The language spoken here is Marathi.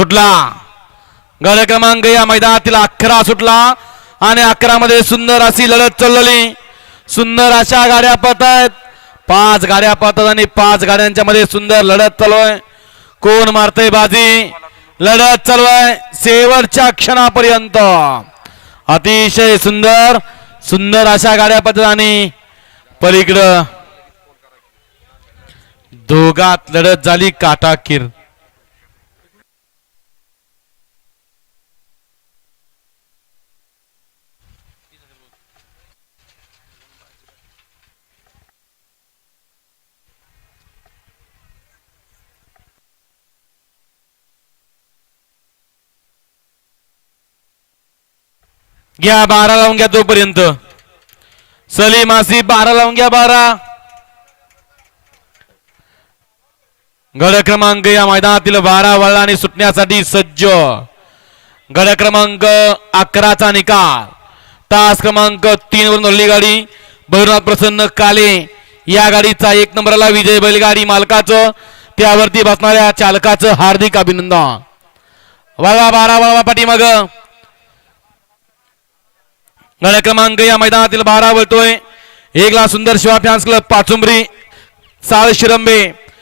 सुटला. गड क्रमांक या मैदानातील अकरा सुटला. आणि अकरा मध्ये सुंदर अशी लढत चाललेली सुंदर अशा गाड्या पळत आहेत पाच गाड्या पळतात आणि पाच गाड्यांच्या मध्ये सुंदर लढत चालू आहे कोण मारतय बाजी? लढत चालू आहे शेवटच्या क्षणापर्यंत. अतिशय सुंदर सुंदर अशा गाड्या पद्धत आणि पलीकडं दोघात लढत झाली काटाकीर. घ्या बारा लावून घ्या तोपर्यंत. सलीम आसिफ बारा लावून घ्या बारा. गड क्रमांक या मैदानातील बारा वळला आणि सुटण्यासाठी सज्ज. गड क्रमांक अकराचा निकाल. तास क्रमांक तीन वरून धरली गाडी. भैरवनाथ प्रसन्न काले या गाडीचा एक नंबरला विजय बैलगाडी मालकाचं. त्यावरती बसणाऱ्या चालकाचं हार्दिक अभिनंदन. वळवा बारा वळवा पाठीमाग. गड्या क्रमांक या मैदानातील बारा वळतोय. एकला सुंदर शिवा फॅन्स क्लब पाचुंबरी साळ शिरंबे